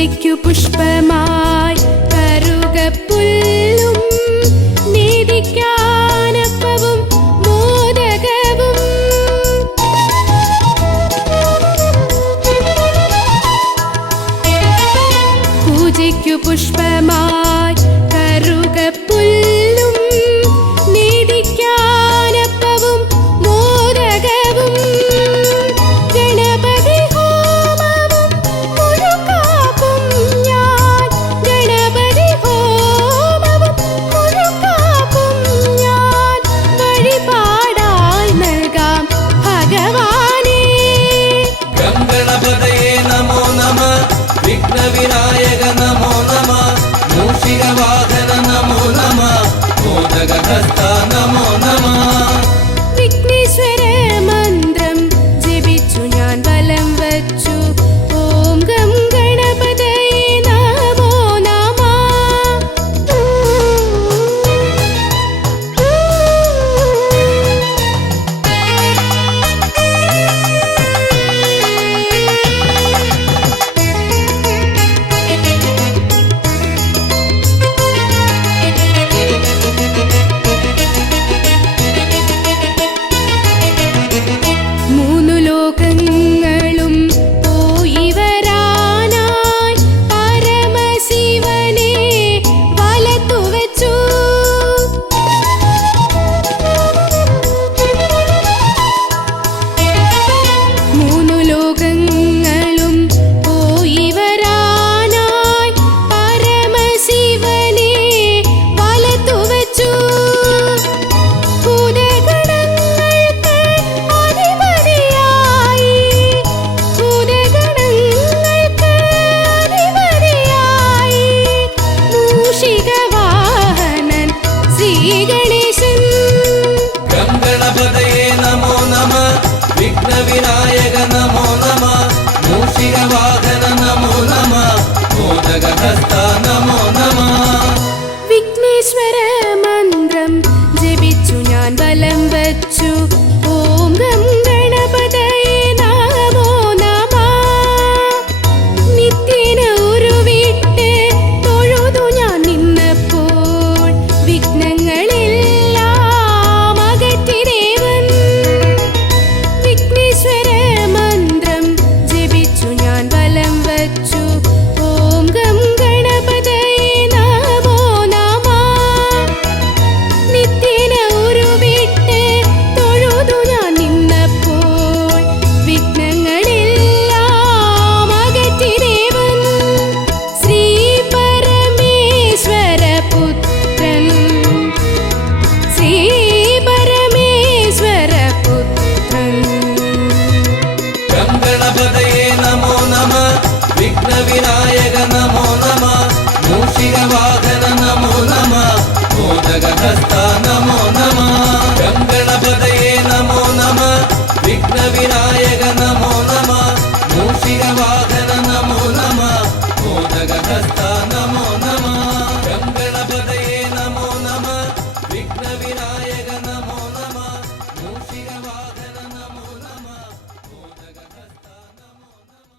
പൂജയ്ക്കു പുഷ്പമായി കറുകപ്പുല്ലും നീതിക്കാനപ്പവും മോദകവും. പൂജയ്ക്കു പുഷ്പമായി കറുകപ്പുല്ലും നീതിക്കാനപ്പവും മോദകവും. ഗണപതി ഹോമവും മുഴുക്കാക്കും ഞാൻ, ഗണപതി ഹോമവും മുഴുക്കാക്കും ഞാൻ. വഴിപാടായി നൽകാം ഭഗവാനേ. ഗണപതയേ നമോ നമ, വിഘ്നവിനായക നമോ നമ, മൂഷികവാഹന നമോ നമ, മോദകഹസ്ത നമോ നമ. വിഘ്നേശ്വര മന്ത്രം ജപിച്ചു ഞാൻ വലം വച്ചു. ഓം ഗം ഗണപതയേ നമോ നമഃ. മൂന്നു ലോകങ്ങളും പോയി വരാനായി പരമശിവനെ വലത്തുവച്ചു. മൂന്നു ലോകങ്ങളും പോയി വരാനായി പരമശിവനെ വലത്തുവച്ചു. ഭൂതഗണങ്ങൾക്ക് അധിപതിയായി, ഭൂതഗണങ്ങൾക്ക് അധിപതിയായി മൂഷികവാഹനൻ ശ്രീഗണേശൻ. ഗണപതയേ നമോ നമ, വിഘ്നവിനായക നമോ നമ, മൂഷികവാഹന നമോ നമ, മോദകഹസ്ത നമോ നമ. വിഘ്നേശ്വര മന്ത്രം ജപിച്ചു ഞാൻ വലം വച്ചു. ഓം ഗം ഗണപതയേ നമോ നമഃ. നിത്യേന ഉരുവിട്ട് തൊഴുതു ഞാൻ നിന്നപ്പോൾ വിഘ്നങ്ങളെല്ലാം അകറ്റി ദേവൻ. വിഘ്നേശ്വര മന്ത്രം ജപിച്ചു ഞാൻ വലം വച്ചു. ഓം ഗം ഗണപതയേ നമോ നമഃ. നിത്യേന ഉരുവിട്ട് തൊഴുതു ഞാൻ നിന്നപ്പോൾ വിഘ്നങ്ങളെല്ലാം അകറ്റി ദേവൻ. ശ്രീ പരമേശ്വര പുത്രൻ, ശ്രീ പരമേശ്വര പുത്രൻ. ഗണപതയേ നമോ നമ, വിഘ്നവിനായക നമോ നമ, മൂഷികവാഹന നമോ നമ, മോദകഹസ്ത നമോ നമ. ഗണപതയേ നമോ നമ, വിഘ്നവിനായക നമോ നമ, മൂഷികവാഹന നമോ നമ, മോദകഹസ്ത നമോ നമ. ഗണപതയേ നമോ നമ, വിഘ്നവിനായക നമോ നമ, മൂഷികവാഹന നമോ നമ, മോദകഹസ്ത നമോ നമ.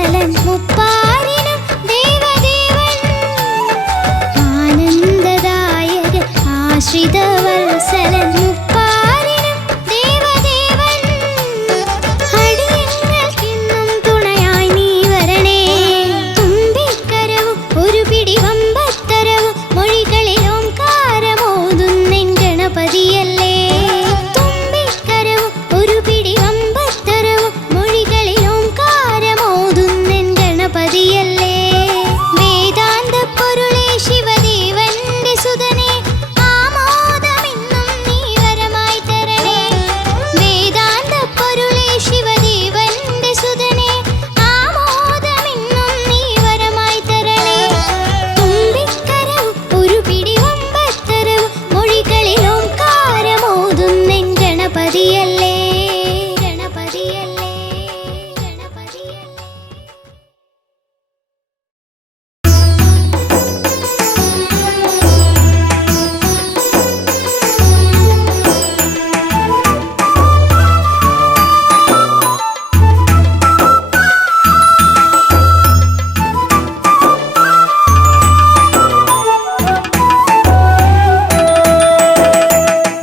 ആശ്രിതവത്സലൻ മുപ്പാരിനും ദേവദേവൻ ആനന്ദദായകൻ ആശ്രിതവത്സലൻ മുപ്പാരിനും ദേവദേവൻ അടിയങ്ങൾക്കിന്നും തുണയായി നീ വരണേ തുമ്പിക്കരവും ഒരു പിടി വമ്പത്തരവും മൊഴികളിൽ ഓംകാരമോതുന്നെൻ ഗണപതിയല്ലേ തുമ്പിക്കരവും ഒരു പിടി വമ്പത്തരവും മൊഴികളിൽ ഓംകാരമോതുന്നെൻ ഗണപതിയല്ലേ വേദാന്ത പൊരുളേ ശിവദേവന്റെ സുതനേ ആമോദമിന്നും നീ വരമായി തരണേ വേദാന്ത പൊരുളേ ശിവദേവന്റെ സുതനേ ആമോദമിന്നും നീ വരമായി തരണേ തുമ്പിക്കരവും ഒരു പിടി വമ്പത്തരവും മൊഴികളിൽ ഓംകാരമോതുന്നെൻ ഗണപതിയല്ലേ ഗണപതിയല്ലേ ഗണപതിയല്ലേ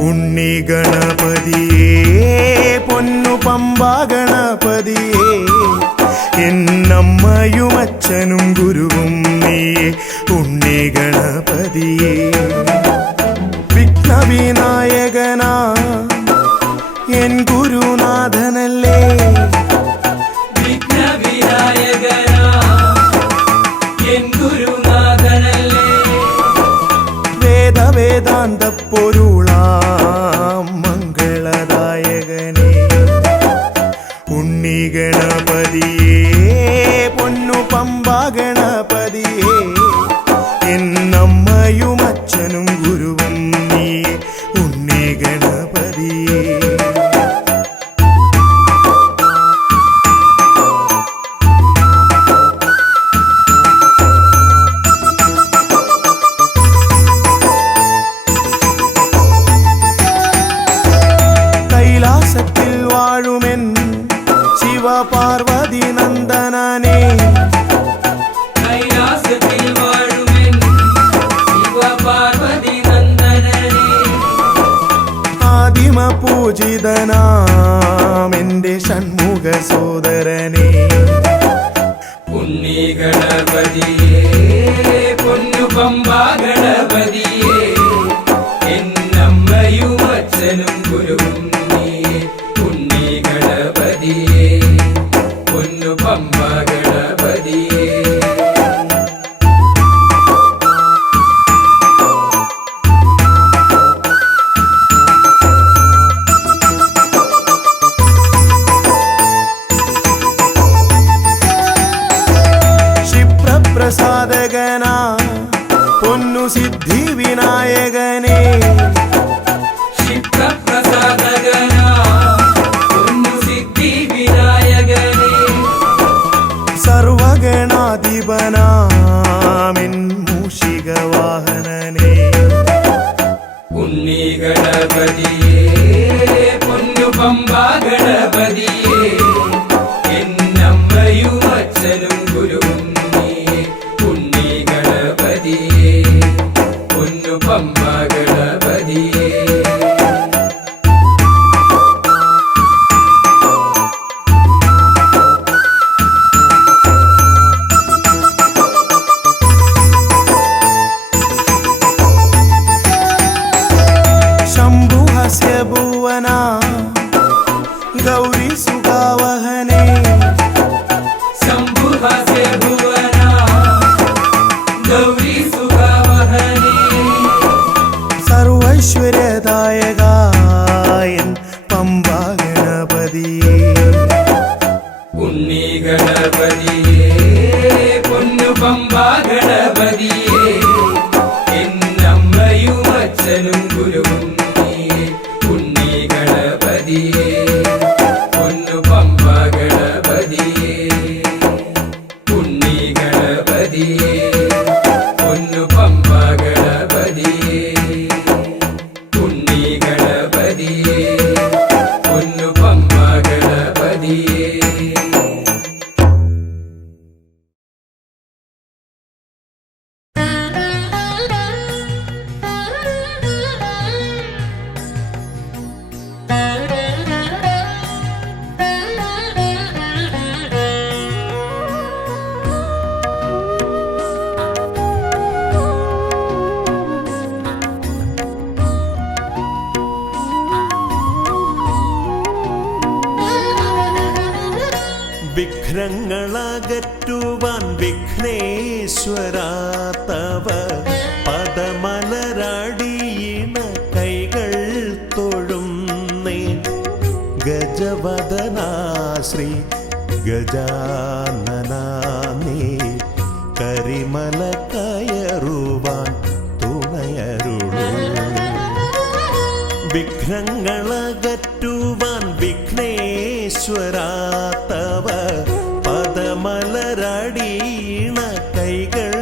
ഉണ്ണി ഗണപതിയേ പൊന്നു പമ്പ ഗണപതിയേ എന്നമ്മയും അച്ഛനും ഗുരുവും നീയേ ഉണ്ണി ഗണപതിയേ വിഘ്നവിനായകനാ എൻ ഗുരുനാഥനല്ലേ വിഘ്നവിനായകനാ എൻ ഗുരുനാഥനല്ലേ വേദാന്ത പൊരുളാം മംഗളദായകനേ ഉണ്ണി ഗണപതിയേ പൊന്നു പമ്പ ഗണപതിയേ എന്നമ്മയും അച്ഛനും ഗുരുവും നീയേ ഉണ്ണി ഗണപതിയേ കൈലാസത്തിൽ വാഴുമെൻ ശിവപാർവതി നന്ദനനേ കൈലാസത്തിൽ വാഴുമെൻ ശിവപാർവതി നന്ദനനേ ആദിമ പൂജിതനാമെന്റെ ഷൺമുഖ സോദരനേ ഉണ്ണി ഗണപതിയേ പൊന്നു പമ്പ ഗണപതിയേ എന്നമ്മയും അച്ഛനും ഗുരുവും നീയേ ഉണ്ണി ഗണപതിയേ പൊന്നു പമ്പ ഗണപതിയേ ക്ഷിപ്രപ്രസാദകനാ പൊന്നു സിദ്ധി വിനായകനേ ക്ഷിപ്രപ്രസാദകനാ പൊന്നു സിദ്ധി വിനായകനേ സർവഗണാധിപനാമിൻ മൂഷിക വാഹനനേ ഉണ്ണി ഗണപതിയേ പൊന്നു പമ്പ ഗണപതിയേ എന്നമ്മയും അച്ഛനും ഗുരുവും നീയേ ഉണ്ണി ഗണപതിയേ പൊന്നു പമ്പ ഗണപതിയേ ശംഭുഹസ്യ ഭുവനാ ഗൗരി സുഖാവഹനേ ശംഭുഹസ്യ ഭുവനാ ഗൗരി സുഖാവഹനേ സർവൈശ്വര്യദായകായൻ പമ്പ ഗണപതിയേ ഉണ്ണി ഗണപതിയേ പൊന്നു പമ്പ ഗണപതിയേ എന്നമ്മയും അച്ഛനും ഗുരുവും നീയേ ഉണ്ണി ഗണപതിയേ പൊന്നു പമ്പ ഗണപതിയേ ഉണ്ണി ഗണപതിയേ പൊന്നു പമ്പ ഗണപതിയേ ഉണ്ണി ഗണപതിയേ പൊന്നു പമ്പ ഗണപതിയേ വിഘ്നങ്ങളകറ്റുവാൻ വിഘ്നേശ്വരാ തവ പദമലരടിയിണ കൈകൾ തൊഴുന്നേ. ഗജവദനാ ശ്രീ ഗജാനനാ നീ കരിമല കയറുവാൻ തുണയരുളൂ. വിഘ്നങ്ങളകറ്റുവാൻ വിഘ്നേശ്വരാ തവ പദമലരടിയിണ കൈകൾ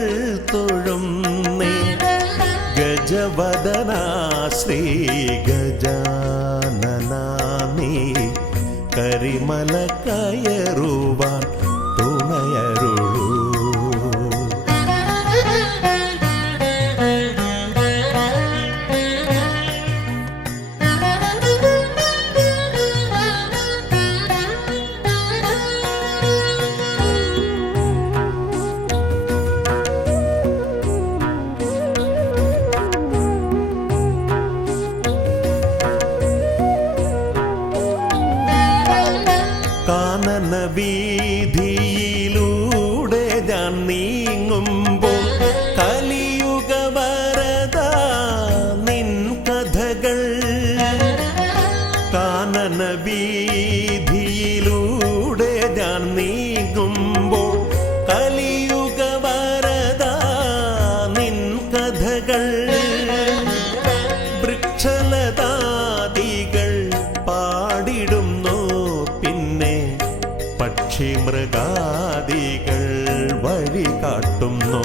തൊഴുന്നേ. ഗജവദനാ ശ്രീ ഗജാനനാ നീ കരിമല കയറുവാൻ തുണയരുളൂ. കാനന വീതിയിലൂടെ ഞാൻ നീങ്ങുമ്പോൾ കലിയുഗ വരദ നിൻ കഥകൾ. കാനന വീതിയിലൂടെ ഞാൻ നീങ്ങുമ്പോൾ കലിയുഗ വരദ നിൻ കഥകൾ. വൃക്ഷലതാദികൾ പാടിടുന്നു, പിന്നെ പക്ഷിമൃഗാദികൾ വഴി കാട്ടുന്നു.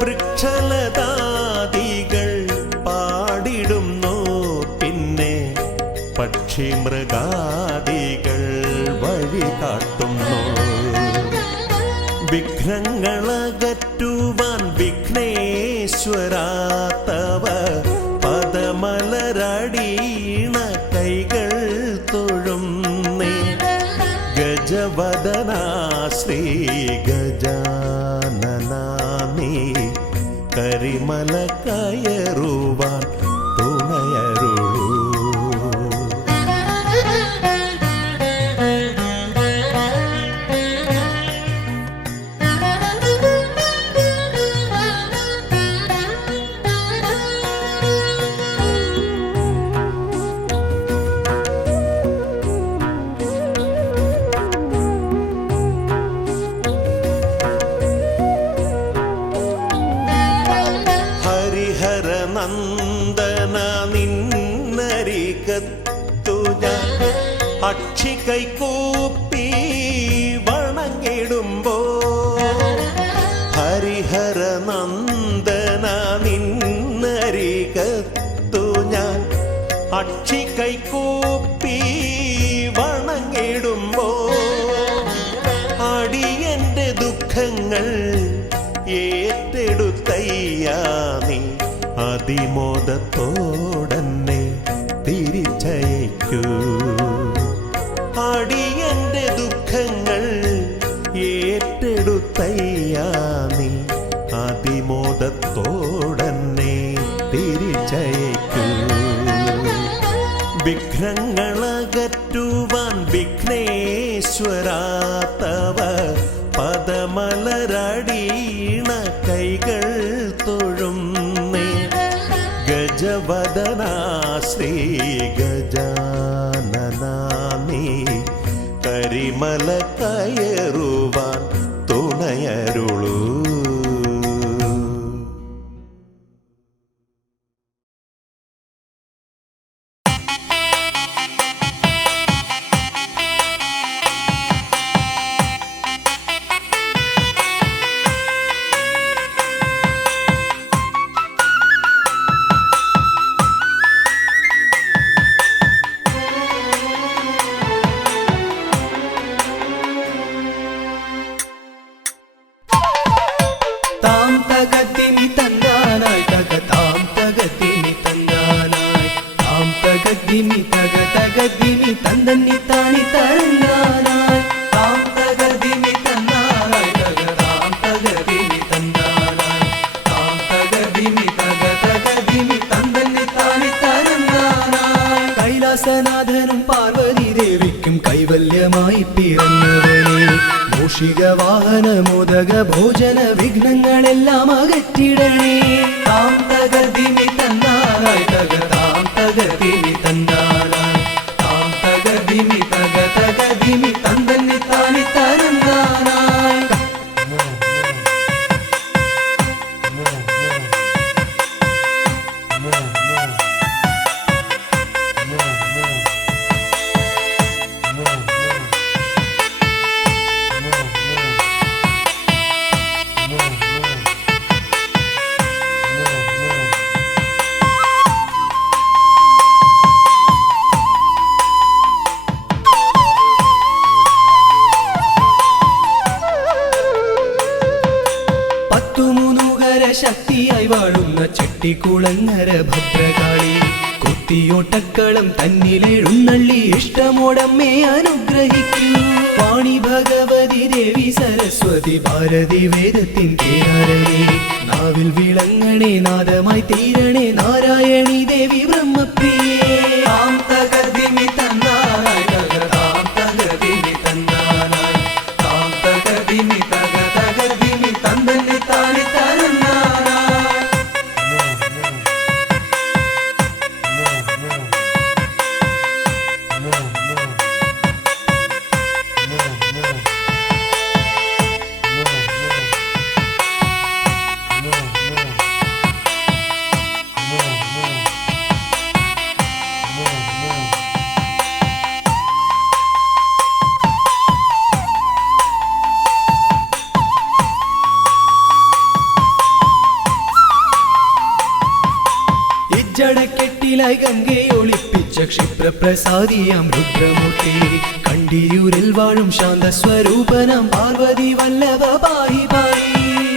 വൃക്ഷലതാദികൾ പാടിടുന്നു, പിന്നെ പക്ഷിമൃഗാദികൾ വഴി കാട്ടുന്നു. വിഘ്നങ്ങളകറ്റുവാൻ വിഘ്നേശ്വരാ തവ പദമലരടിയിണ കൈകൾ തൊഴുന്നേ. ഗജവദനാ ശ്രീ ഗജാനനാ നീ കരിമല കയറുവാൻ തുണയരുളൂ. നന്ദന നിന്നരികത്തു ഞാൻ അക്ഷി കൈകൂപ്പി വണങ്ങിടുമ്പോ. ഹരിഹര നന്ദന നിന്നരികത്തു ഞാൻ അക്ഷി കൈകൂപ്പി വണങ്ങിടുമ്പോ. അടിയന്റെ ദുഃഖങ്ങൾ ഏറ്റെടുത്തയ്യാ നീ അതിമോദത്തോടന്നെ തിരിച്ചയക്കൂ. അടിയന്റെ ദുഃഖങ്ങൾ ഏറ്റെടുത്തയ്യാ നീ അതിമോദത്തോടന്നെ തിരിച്ചയക്കൂ. വിഘ്നങ്ങളകറ്റുവാൻ വിഘ്നേശ്വരാ തവ പദമലരടിയിണ കൈകൾ തൊഴുന്നേ. ഗജവദനാ ശ്രീ ഗജാനനാ നീ കരിമല കയറുവാൻ തുണയരുളൂ. കൈലാസനാഥനും പാർവതി ദേവിക്കും കൈവല്യമായി പിറന്നവനെ മൂഷിക വാഹന മോദക ഭോജന വിഘ്നങ്ങളെല്ലാം അകറ്റിടണേ. താം തകതിമി തന്നാനായി തക താം തകതിമി തന്നാനായി താം തകതിമി തക തകതിമി തന്തന്നി താനി തരന്നാനായി. ശക്തിയായി വാഴുന്ന ചെട്ടിക്കുളങ്ങര ഭദ്രകാളി കുത്തിയോട്ടക്കളം തന്നിലെഴുന്നള്ളി ഇഷ്ടമോടമ്മേ അനുഗ്രഹിക്കൂ. വാണി ഭഗവതി ദേവി സരസ്വതി ഭാരതി വേദത്തിൻ കേരളേ നാവിൽ വിളങ്ങണേ നാദമായി തീരണേ നാരായണി ദേവി ബ്രഹ്മപ്രിയേ. താം തകതിമി തന്നാനായി തക താം തകതിമി തന്നാനായി താം തകതിമി തക തകതിമി തന്തന്നി താനി തരന്നാനായി. ജടക്കെട്ടിലായി ഗംഗയെ ഒളിപ്പിച്ച ക്ഷിപ്രപ്രസാദിയാം രുദ്രമൂർത്തി കണ്ടിയൂരിൽ വാഴും ശാന്തസ്വരൂപനാം പാർവതി വല്ലഭ പാഹി പാഹി.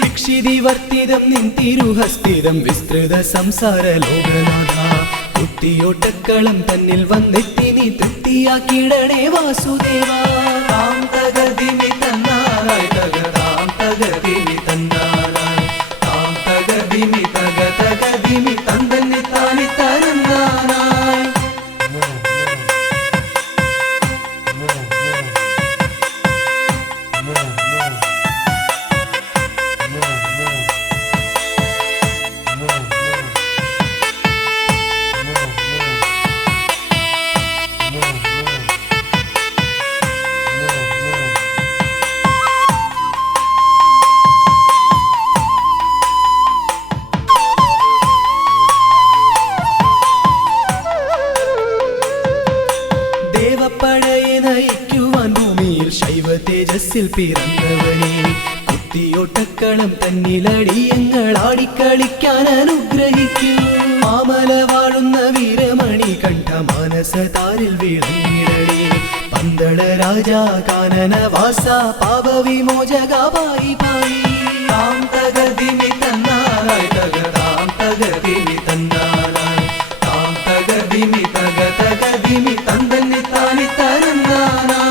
ദീക്ഷിതി വർത്തിതം നിൻ തിരുഹസ്തിതം വിസ്തൃത സംസാര ലോകനാഥ കുത്തിയോട്ടക്കളം തന്നിൽ വന്നെത്തി നീ തൃപ്തിയാക്കിടണേ വാസുദേവ. താം തകതിമി തന്നാനായി തക താം തകതിമി തന്നാനായി താം തകതിമി തക തകതിമി തന്തന്നി താനി തരന്നാനായി. ദേവപ്പടയെ നയിക്കുവാൻ ഭൂമിയിൽ ശൈവ തേജസ്സിൽ പിറന്നവനെ കുത്തിയോട്ടക്കളം തന്നിലടിയങ്ങൾ ആടിക്കളിക്കാൻ അനുഗ്രഹിക്കൂ. മാമല വാഴുന്ന വീരമണി കണ്ഠ മാനസതാരിൽ വിളങ്ങിടണേ പന്തള രാജാ കാനന വാസ പാപവിമോചക പായി പായി. താം തകതിമി തന്നാനായി തക താം തകതിമി തന്നാനായി താം തകതിമി തക തകതിമി തന്തന്നി താനി തരന്നാനായി.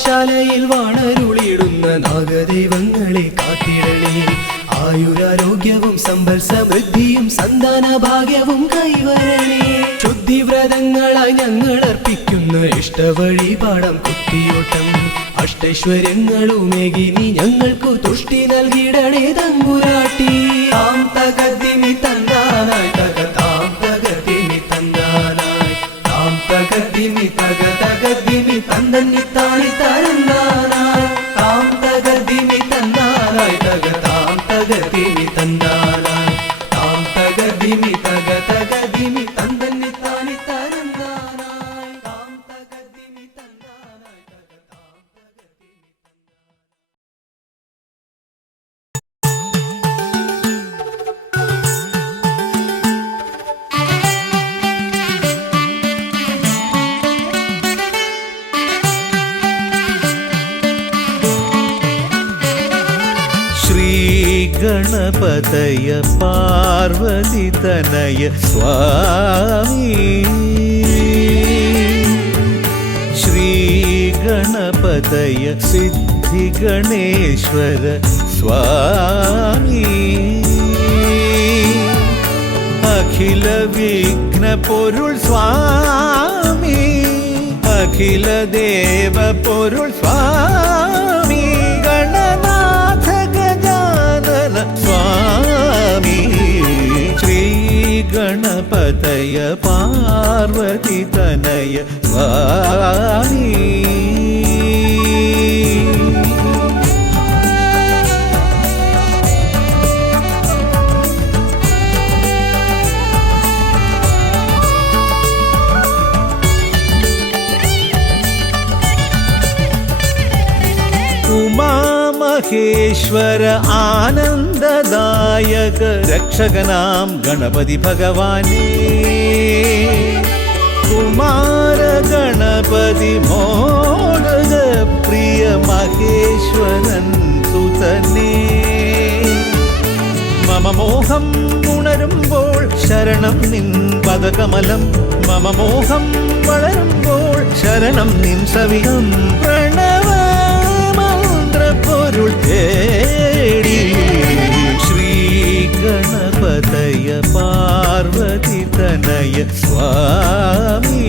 ശാലയിൽ വാണരുളിയിടുന്ന നാഗദൈവങ്ങളെ കാത്തിടണേ ആയുരാരോഗ്യവും സമ്പൽ സമൃദ്ധിയും സന്താന ഭാഗ്യവും കൈവരണേ. ശുദ്ധിവ്രതങ്ങളായി ഞങ്ങൾ അർപ്പിക്കുന്ന ഇഷ്ടവഴിപാടം കുത്തിയോട്ടം അഷ്ടൈശ്വര്യങ്ങളുമേകി നീ ഞങ്ങൾക്കു തുഷ്ടി നൽകിടണേ തമ്പുരാട്ടി. താം തകതിമി തന്നാനായി തക താം തകതിമി തന്നാനായി താം തകതിമി തക തകതിമി തന്തന്നി താനി തരന്നാനായി. താം തകതിമി തന്നാനായി തക താം തകതിമി തന്നാനായി താം തകതിമി തക തകതിമി തന്തന്നി താനി തരന്നാനായി. താം തകതിമി തന്നാനായി തക താം തകതിമി ും ഗണപതയ പാർവതി തനയ സ്വാമി ശ്രീ ഗണപതയ സിദ്ധി ഗണേശ്വര സ്വാമി അഖില വിഘ്ന പൊരുൾ സ്വാമി അഖില ദേവ പൊരുൾ സ്വാമി ഗണനാഥ ഗജാനന സ്വാമി ശ്രീ ഗണപതയ പാർവതി തനയ സ്വാമി ഉമാമഹേശ്വര ആനന്ദദായക രക്ഷകനാം ഗണപതി ഭഗവാനേ കുമാര ഗണപതി മോദക പ്രിയ മഹേശ്വരൻ സുതനേ മമ മോഹം ഉണരുമ്പോൾ ശരണം നിൻ പദകമലം മമ മോഹം വളരുമ്പോൾ ശരണം നിൻ സവിധം പ്രണവ പൊരുൾ തേടി ശ്രീ ഗണപതയ പാർവതി തനയ സ്വാമി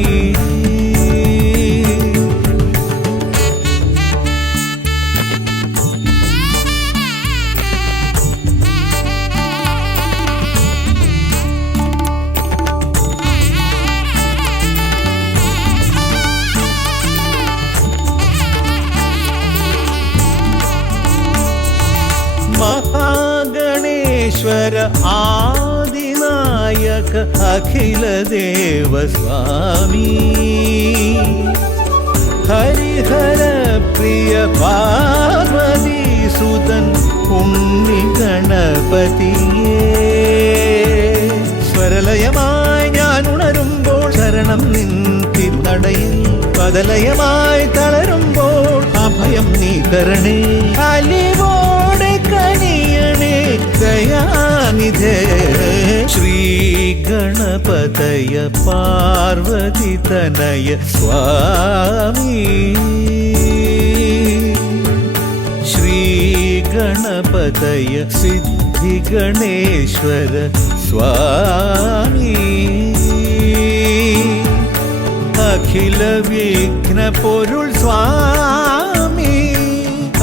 മഹാഗണേശ്വര ആദിനായക അഖില ദേവ സ്വാമി ഹരിഹര പ്രിയ പാർവതി സുതൻ ഉണ്ണി ഗണപതിയേ സ്വരലയമായി ഞാൻ ഉണരുമ്പോൾ ശരണം നിൻ തിരുനടയിൽ പദലയമായി തളരുമ്പോൾ അഭയം നീ തരണേ അലിവോടെ കനിയണേ ദയാനിധേ ശ്രീ ഗണപതയ പാർവതി തനയ സ്വാമി ശ്രീ ഗണപതയ സിദ്ധി ഗണേശ്വര സ്വാമി അഖില വിഘ്ന പൊരുൾ സ്വാമി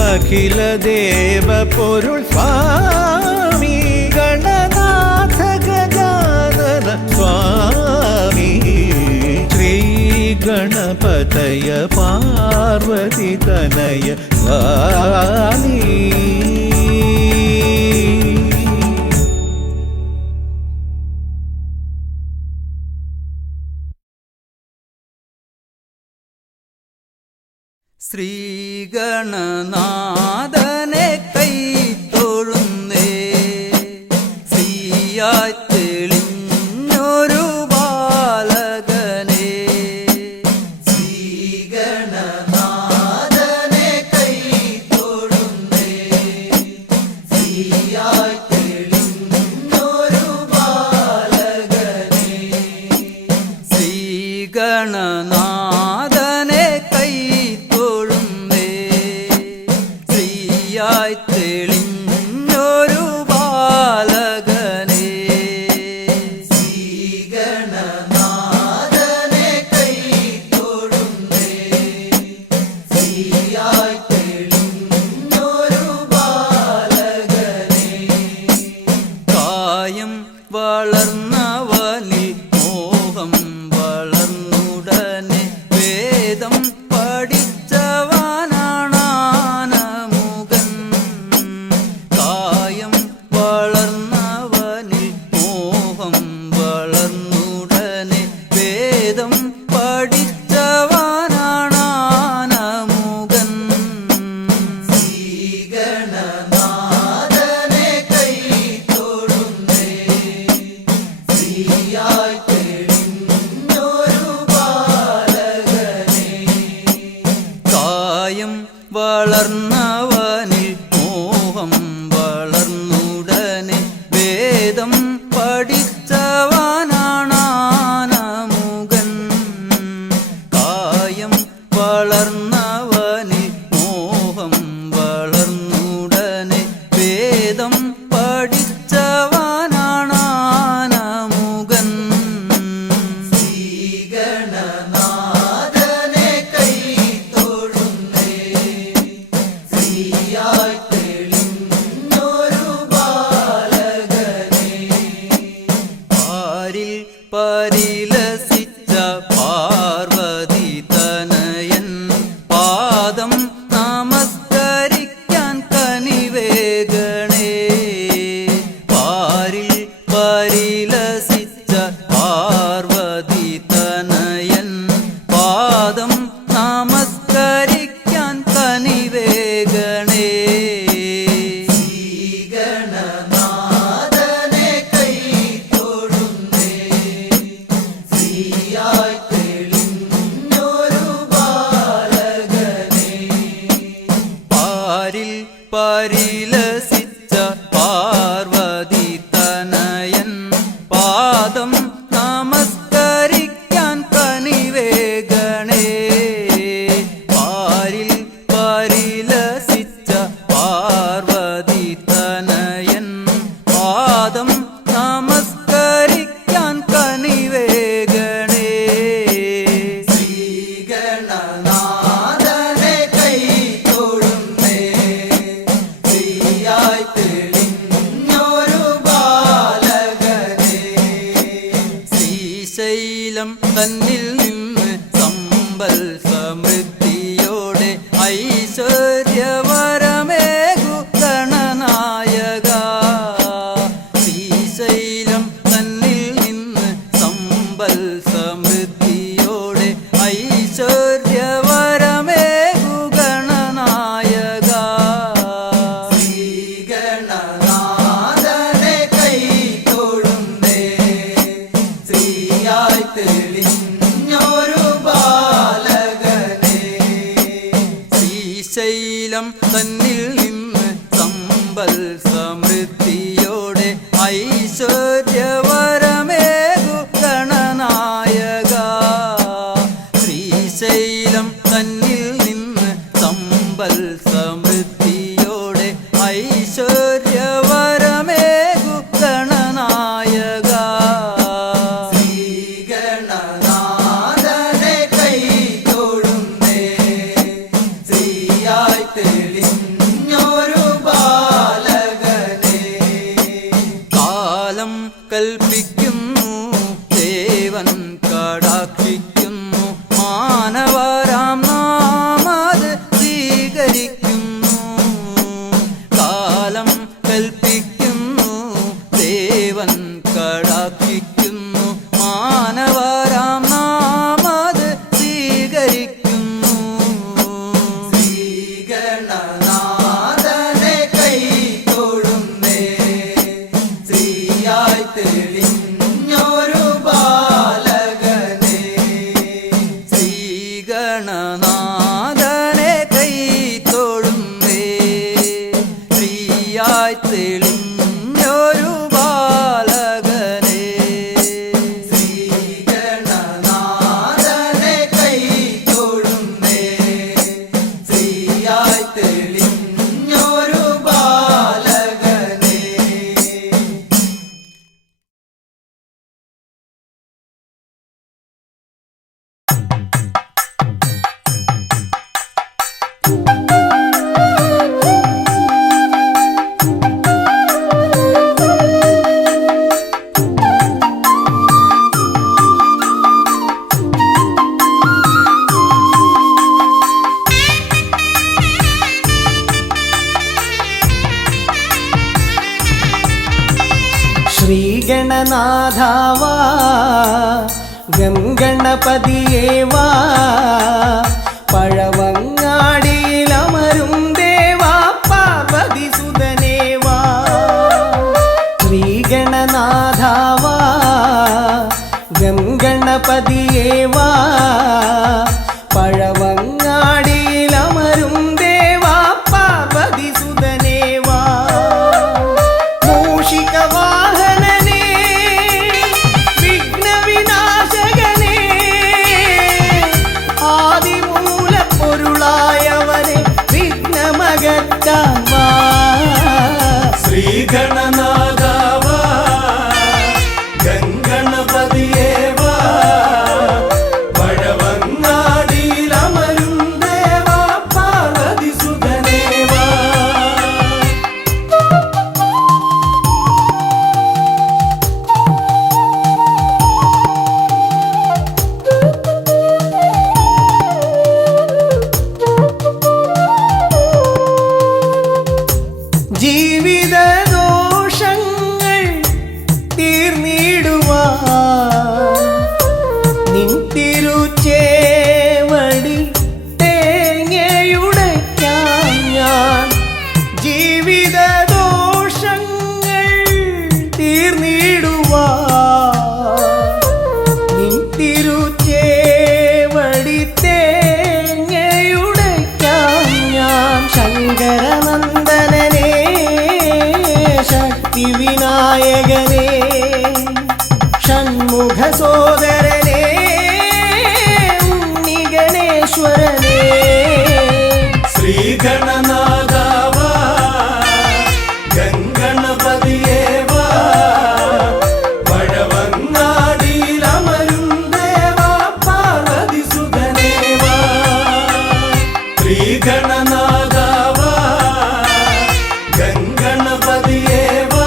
അഖില ദേവ പൊരുൾ സ്വാമി ഗണനാഥ ഗജാനന സ്വാമി ശ്രീ ഗണപതയ പാർവതി തനയ സ്വാമി ശ്രീഗണനാഥനെ കൈ തൊഴുന്നേ ശ്രീയായി തെളിഞ്ഞൊരു ബാലകനെ ശ്രീഗണനാഥനെ കൈ തൊഴുന്നേ ശ്രീയായി തെളിഞ്ഞൊരു ബാലകനെ ശ്രീഗണനാഥനെ കൈ തെളിഞ്ഞൊരു ബാലകനെ ശ്രീഗണനാഥനെ കൈ തൊഴുന്നേ ശ്രീയായി തെളിഞ്ഞൊരു ബാലകനെ കായം വളർന്നവനിൽ മോഹം വളർന്നുടനെ വേദം പഠിച്ചവനാണാനമുകൻ കായം വളർന്നവനിൽ മോഹം വളർന്നുടനെ വേദം പഠിച്ചവനാണാനമുകൻ ശ്രീഗണനാഥനെ കൈ തൊഴുന്നേ ശ്രീയായി തെളിഞ്ഞൊരു ബാലകനെ കായം വളർന്നവനിൽ മോഹം വളർന്നുടനെ പരിലസിച്ച പാർവതി തനയൻ പാദം നമസ്കരിക്കാൻ കനിവേഗണേ. പാരിൽ പരിലസിച്ച പാർവതി തനയൻ പാദം നമസ്കരിക്കാൻ കനിവേഗണേ. ശ്രീഗണനാഥനെ കൈ തൊഴുന്നേ, ശ്രീയായി തെളിഞ്ഞൊരു ബാലകനെ. ശ്രീശൈലം തന്നിൽ നിന്ന് സമ്പൽ സമൃദ്ധിയോടെ ഐശ്വര്യവരമേകു ഗണനായക. ശ്രീശൈലം തന്നിൽ നിന്ന് സമ്പൽ സമൃദ്ധിയോടെ ഐശ്വര്യവരമേകു ഗണനായക. ശ്രീഗണനാഥനെ കൈ തൊഴുന്നേ, ശ്രീയായി തെളിഞ്ഞൊരു ബാലകനെ. ശ്രീശൈലം തന്നിൽ നിന്ന് സമ്പൽ സമൃദ്ധിയോടെ ഐശ്വര്യവരമേകു ഗണനായക. ശ്രീശൈലം തന്നിൽ നിന്ന് സമ്പൽ സമൃദ്ധിയോടെ ഐശ്വര്യവരമേകു ഗണനായക. ശ്രീഗണനാഥനെ കൈ തൊഴുന്നേ, ശ്രീയായി തെളിഞ്ഞൊരു ബാലകനെ. കാലം കൽപ്പിക്കുന്നു ദേവൻ കടാക്ഷിക്കുന്നു മാനവരാം നാമത് സ്വീകരിക്കുന്നു. കാലം കൽപ്പിക്കുന്നു ദേവൻ കടാക്ഷിക്കുന്നു മാനവരാം നാമത് സ്വീകരിക്കുന്നു. ശ്രീഗണനാഥനെ കൈ തൊഴുന്നേ, ശ്രീയായി തെളിഞ്ഞൊരു ബാലകനെ. ശ്രീഗണനാഥനെ കൈ തൊഴുന്നേ, ശ്രീയായി തെളിഞ്ഞൊരു ബാലകനെ. ശ്രീഗണനാഥനെ കൈ തൊഴുന്നേ, ശ്രീയായി തെളിഞ്ഞൊരു ബാലകനെ. ശ്രീഗണനാഥാവാ ഗംഗണപതിയേവാ പഴവങ്ങാടിയിലമരും ദേവാ പാർവതി സുതനേവാ. ശ്രീഗണനാഥാവാ ഗംഗണപതിയേവാ പഴവങ്ങാടിയിലമരും ദേവാ പാർവതി സുതനേവാ. മൂഷികവാഹനനേ വിഘ്നവിനാശകനേ ആദിമൂലപ്പൊരുളായവനെ വിഘ്നമകറ്റാൻ വാ. ശ്രീഗണനാഥാവാ ഗംഗണപതിയേവാ പഴവങ്ങാടിയിലമരും ദേവാ പാർവതി സുതനേവാ. ജീവിതദോഷ നായകനേ ഷൺമുഖ സോദരനേ ഉണ്ണി ഗണേശ്വരനേ ശ്രീഗണനാഥാവാ ഗംഗണപതിയേവാ വഴവങ്ങാടിയിലമരും ദേവാ പാർവതിസുതനേവാ ശ്രീഗണനാഥാവാ ഗംഗണപതിയേവാ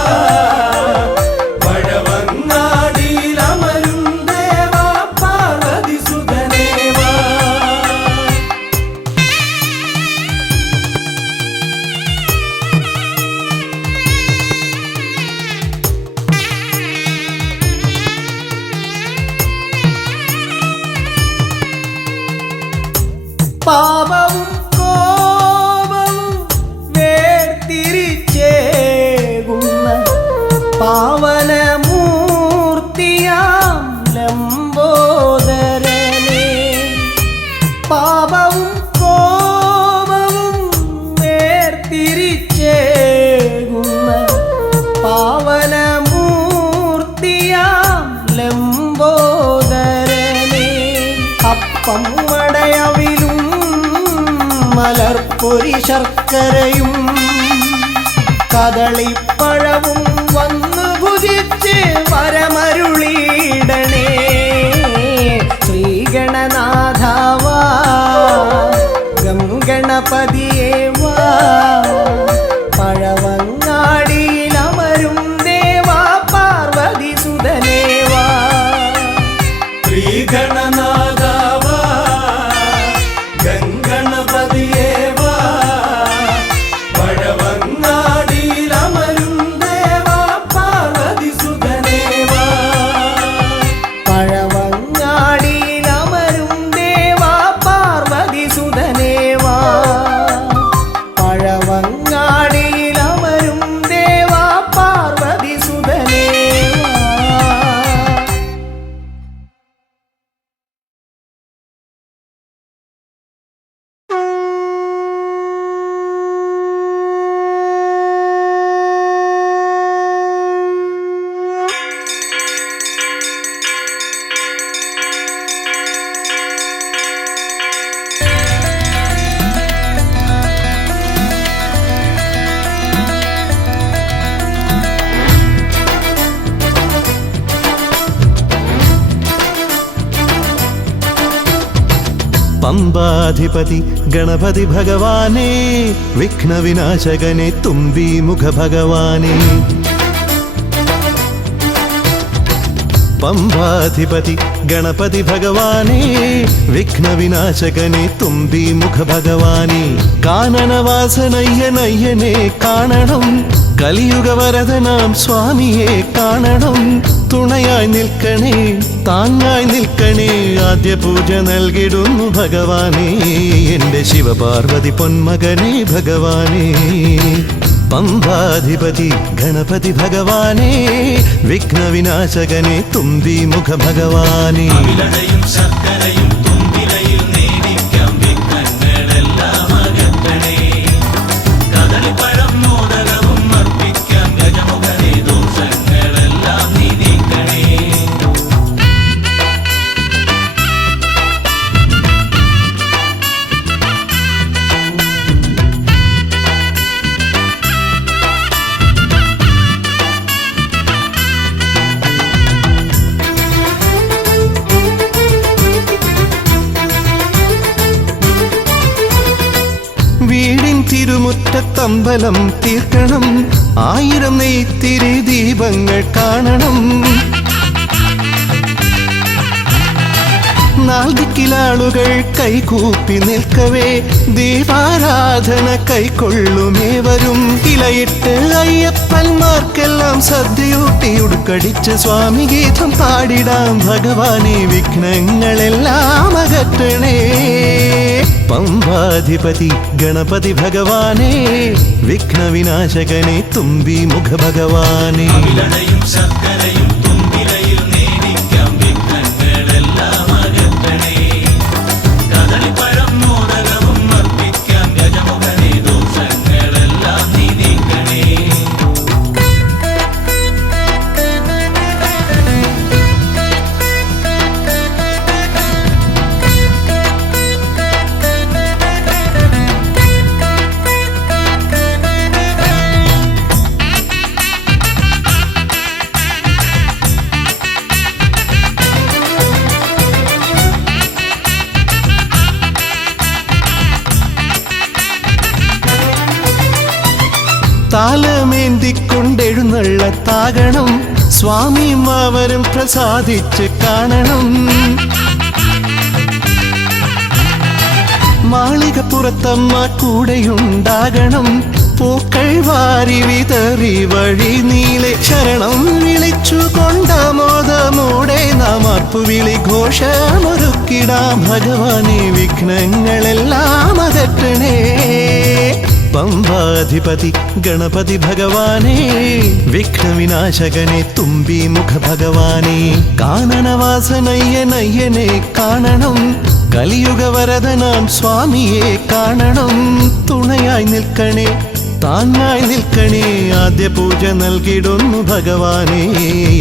വഴവങ്ങാടിയിലമരും ദേവാ പാർവതിസുതനേവാ പാപവും കോപവും വേർതിരിച്ചേകുന്ന പാവനമൂർത്തിയാം ലംബോദരനേ പാപവും കോപവും വേർതിരിച്ചേകുന്ന പാവനമൂർത്തിയാം ലംബോദരനേ അപ്പം മടയവിലും മലർപ്പൊരി ശർക്കരയും കദളിപ്പഴവും വന്നു ഭുജിച്ച് വരമരുളിയിടണേ ശ്രീഗണനാഥാവാ ഗംഗണപതിയേവാ പഴവങ്ങാടിയിലമരും ദേവാ പാർവതിസുതനേവാ ശ്രീഗണനാഥാവാ ഗംഗണപതിയേവാ വഴവങ്ങാടിയിലമരും ദേവാ പാർവതിസുതനേവാ പഴവങ്ങാടിയിലമരും ദേവാ പാർവതിസുതനേവാ പഴവങ്ങാടിയിലമരും ദേവാ പാർവതിസുതനേവാ പമ്പാധിപതി ഗണപതി ഭഗവാനേ വിഘ്നവിനാശകനെ തുമ്പി മുഖ ഭഗവാനേ പമ്പാധിപതി ഗണപതി ഭഗവാനേ വിഘ്നവിനാശകനെ തുമ്പി മുഖ ഭഗവാനേ കാനനവാസനയ്യനയ്യനെ കാണണം കലിയുഗവരദനാം സ്വാമിയെ കാണണം തുണയായി നിൽക്കണേ താങ്ങായി നിൽക്കണേ ആദ്യ പൂജ നൽകിടുന്നു ഭഗവാനേ എൻ്റെ ശിവപാർവതി പൊന്മകനേ ഭഗവാനേ പമ്പാധിപതി ഗണപതി ഭഗവാനേ വിഘ്നവിനാശകനെ തുമ്പി മുഖ ഭഗവാനേ ശർക്കരയും തുമ്പിലയിൽ നേടിക്കാം വിഘ്നങ്ങളെല്ലാം അകറ്റണേ കദളിപ്പഴം മോദകവും അർപ്പിക്കാം ഗജമുഖനെ ദോഷങ്ങളെല്ലാം നീ നീക്കണേ വീടിൻ തിരുമുറ്റത്തമ്പലം തീർക്കണം 1000 നെയ്ത്തിരി ദീപങ്ങൾ കാണണം നാൽദിക്കിലാളുകൾ കൈകൂപ്പി നിൽക്കവേ ദീപാരാധന കൈക്കൊള്ളുമേവരും ഇലയിട്ട് അയ്യപ്പന്മാർക്കെല്ലാം സദ്യയൂട്ടി ഉടുക്കടിച്ച് സ്വാമി ഗീതം പാടിടാം ഭഗവാനെ വിഘ്നങ്ങളെല്ലാം അകറ്റണേ പമ്പാധിപതി ഗണപതി ഭഗവാനേ വിഘ്നവിനാശകനെ തുമ്പി മുഖ ഭഗവാനേ ശർക്കരയും തുമ്പിലയിൽ നേടിക്കാം വിഘ്നങ്ങളെല്ലാം അകറ്റണേ കദളിപ്പഴം മോദകവും അർപ്പിക്കാം ഗജമുഖനെ ദോഷങ്ങളെല്ലാം നീ നീക്കണേ താലമേന്തിക്കൊണ്ടെഴുന്നള്ളത്താകണം സ്വാമിയും അവരും പ്രസാദിച്ച് കാണണം. മാളികപ്പുറത്തമ്മ കൂടെയുണ്ടാകണം പൂക്കൾ വാരി വിതറി വഴി നീളെ ശരണം വിളിച്ചു കൊണ്ടാമോദമോടെ നാം അർപ്പുവിളി ഘോഷമൊരുക്കിടാം. ഭഗവാനെ വിഘ്നങ്ങളെല്ലാം അകറ്റണേ. പമ്പാധിപതി ഗണപതി ഭഗവാനേ വിഘ്നവിനാശകനെ തുമ്പി മുഖ ഭഗവാനേ കാനനവാസനയ്യനയ്യനെ കാണണം. കലിയുഗവരദനാം സ്വാമിയെ കാണണം. തുണയായി നിൽക്കണേ താങ്ങായി നിൽക്കണേ. ആദ്യ പൂജ നൽകിടുന്നു ഭഗവാനേ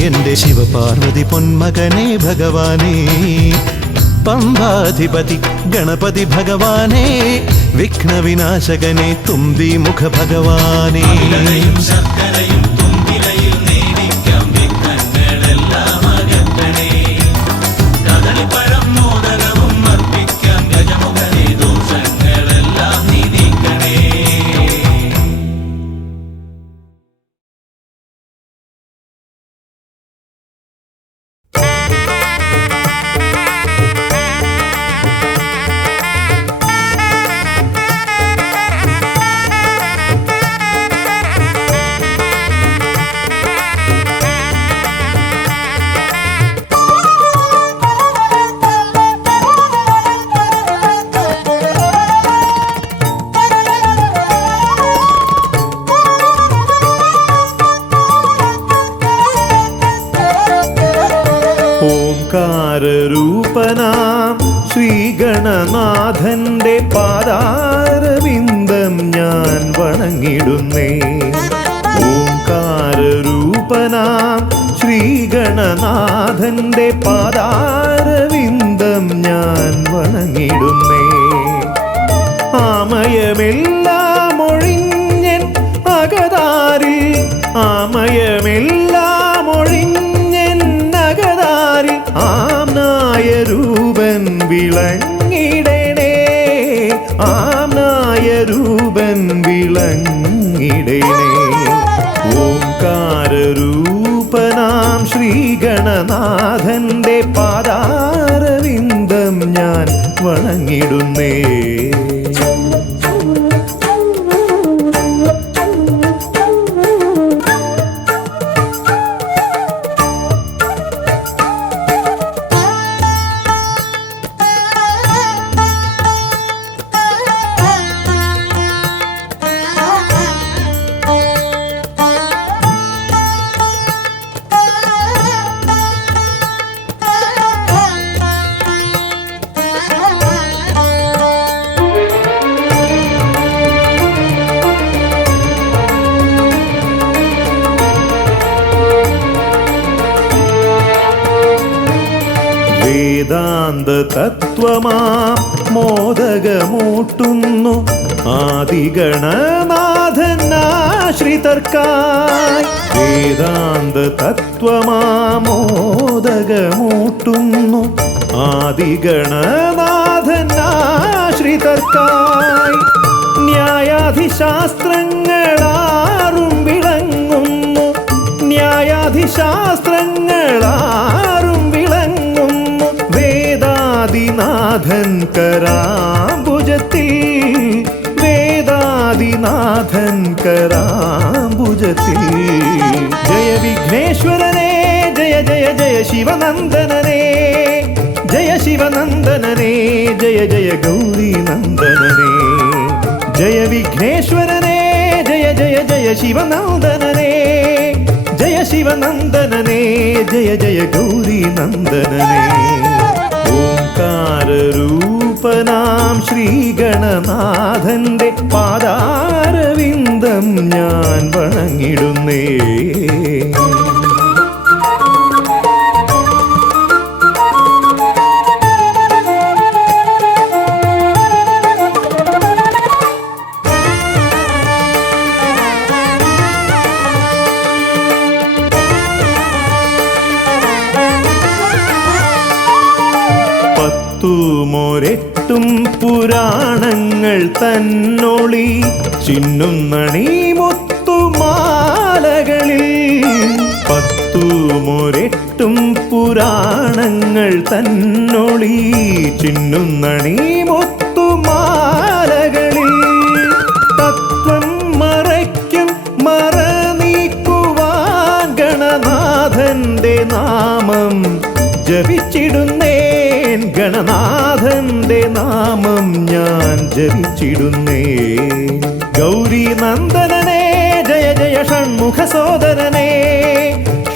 എൻ്റെ ശിവപാർവതി പൊന്മകനെ ഭഗവാനേ. പമ്പാധിപതി ഗണപതി ഭഗവാനേ വിഘ്നവിനാശകനെ തുമ്പി മുഖ ഭഗവാനേ. അവിലയും ശർക്കരയും തുമ്പിലയിൽ നേടിക്കാം വിഘ്നങ്ങളെല്ലാം അകറ്റണേ. കദളിപ്പഴം മോദകവും അർപ്പിക്കാം ഗജമുഖനെ ദോഷങ്ങളെല്ലാം നീക്കണേ. ഓംകാരരൂപനാം ശ്രീഗണനാഥന്റെ പാദാരവിന്ദം ഞാൻ വണങ്ങിടുന്നേ. ഓംകാരരൂപനാം ശ്രീഗണനാഥന്റെ പാദാരവിന്ദം ഞാൻ വണങ്ങിടുന്നേ. ആമയമെല്ലാം ഒഴിഞ്ഞൻ അകതാരിൽ ആമയമെല്ലാം ഒഴിഞ്ഞൻ അകതാരിൽ ആംനായ രൂപൻ വിളങ്ങിടണേ. ആംനായ രൂപൻ വിളങ്ങിടണേ. ഓംകാരരൂപനാം ശ്രീഗണനാഥന്റെ പാദാരവിന്ദം ഞാൻ വണങ്ങിടുന്നേ. വേദാന്ത തത്വമാം മോദകമൂട്ടുന്നു ആദിഗണനാഥനാശ്രിതർക്കായി. വേദാന്ത തത്വമാം മോദകമൂട്ടുന്നു ആദിഗണനാഥനാശ്രിതർക്കായി. ന്യായാധിശാസ്ത്രങ്ങളാറും വിളങ്ങുന്നു ന്യായാധിശാസ്ത്രങ്ങളാറും വിളങ്ങുന്നു വേദാദിനാഥൻ കരാംബുജത്തിൽ. വേദാദിനാഥൻ കരാംബുജത്തിൽ. ജയ വിഘ്നേശ്വരനേ ജയ ജയ ജയ ശിവനന്ദനനേ. ജയ ശിവനന്ദനനേ ജയ ജയ ഗൗരി നന്ദനനേ. ജയ വിഘ്നേശ്വരനേ ജയ ജയ ജയ ശിവനന്ദനനേ. ജയ ശിവനന്ദനനേ ജയ ജയ ഗൗരി നന്ദനനേ. ഓംകാരരൂപനാം ശ്രീഗണനാഥന്റെ പാദാരവിന്ദം ഞാൻ വണങ്ങിടുന്നേ. പത്തുമൊരെട്ടും പുരാണങ്ങൾ തന്നൊളി ചിന്നുന്നണി മുത്തുമണികളാൽ മുത്തുമാലകളിൽ പത്തുമൊരെട്ടും പുരാണങ്ങൾ തന്നൊളി ചിന്നുന്നണീ മുത്തുമാലകളിൽ തത്വം മറയ്ക്കും മറ നീക്കുവാൻ ഗണനാഥന്റെ നാമം ജപിച്ചിടുന്നേൻ ഗണനാഥന്റെ നാമം ഞാൻ ജപിച്ചിടുന്നേൻ ഗൗരി നന്ദനനേ ജയ ജയ ഷൺമുഖ സോദരനേ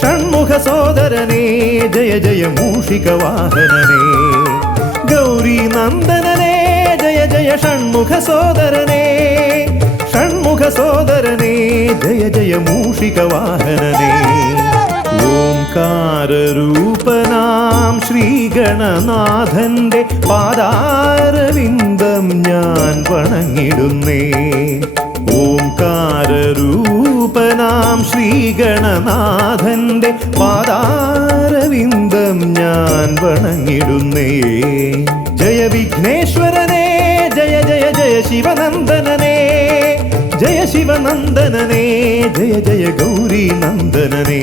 ഷൺമുഖ സോദരനേ ജയ ജയ മൂഷിക വാഹനനേ ഗൗരി നന്ദനനേ ജയ ജയ ഷൺമുഖ സോദരനേ ഷൺമുഖ സോദരനേ ജയ ജയ മൂഷിക വാഹനനേ ഓംകാരരൂപനാം ശ്രീഗണനാഥന്റെ പാദാരവിന്ദം ഞാൻ വണങ്ങിടുന്നേ ഓംകാരരൂപനാം ശ്രീഗണനാഥന്റെ പാദാരവിന്ദം ഞാൻ വണങ്ങിടുന്നേ ജയ വിഘ്നേശ്വരനേ ജയ ജയ ജയ ശിവനന്ദനനേ ജയ ശിവനന്ദനനേ ജയ ജയ ഗൗരി നന്ദനനേ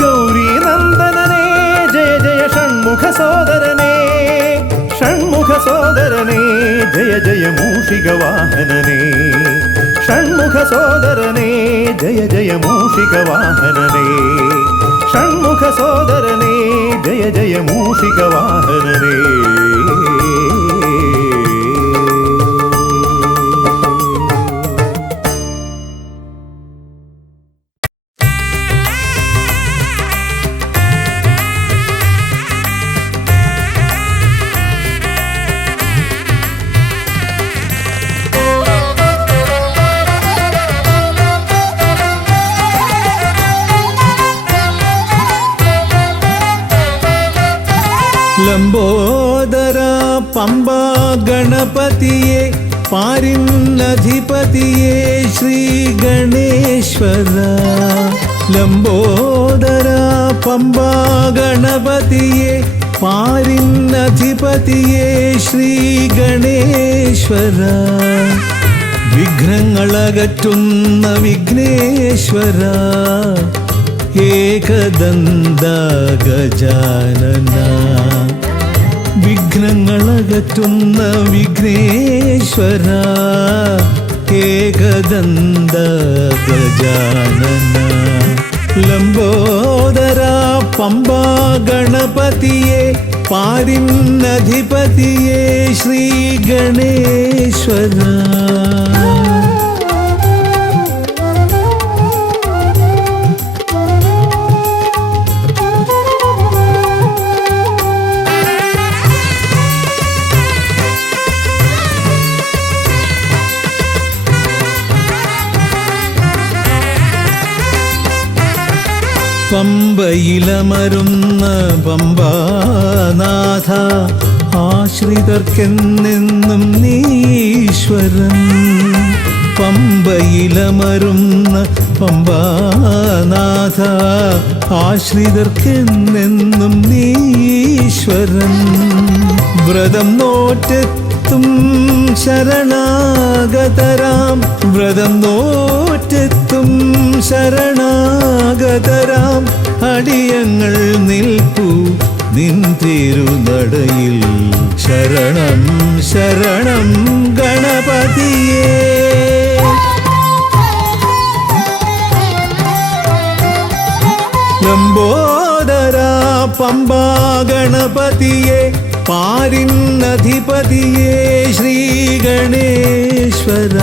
ഗൗരി നന്ദനനേ ജയ ജയ ഷൺമുഖ സോദരനേ ഷൺമുഖ സോദരനേ ജയ ജയ മൂഷിക വാഹനനേ ഷൺമുഖ സോദരനേ ജയ ജയ മൂഷിക വാഹനനേ ഷൺമുഖ സോദരനേ ജയ ജയ മൂഷിക വാഹനനേ ലംബോദര പമ്പ ഗണപതിയെ പാരിന്നധിപതിയെ ശ്രീ ഗണേശ്വര ലംബോദര പമ്പ ഗണപതിയെ പാരിന്നധിപതിയെ ശ്രീ ഗണേശ്വര വിഘ്നങ്ങളകറ്റുന്ന വിഘ്നേശ്വര ഏകദന്ത ഗജാനന വിഘ്നങ്ങളകറ്റുന്ന വിഘ്നേശ്വര ഏകദന്ത ഗജാനന ലംബോദര പമ്പ ഗണപതിയെ പാരിന്നധിപതിയെ ശ്രീ ഗണേശ്വര പമ്പയിലമരുന്ന പമ്പാനാഥ ആശ്രിതർക്കെന്നെന്നും നീശ്വരൻ പമ്പയിലമരുന്ന പമ്പാനാഥ ആശ്രിതർക്കെന്നെന്നും നീശ്വരൻ വ്രതം നോറ്റെത്തും ശരണാഗതരാം വ്രതം നോറ്റെത്തും ശരണാഗതരാം അടിയങ്ങൾ നിൽപ്പു നിൻ തിരുനടയിൽ ശരണം ശരണം ഗണപതിയേ ലംബോദര പമ്പ ഗണപതിയെ പാരിന്നധിപതിയെ ശ്രീ ഗണേശ്വര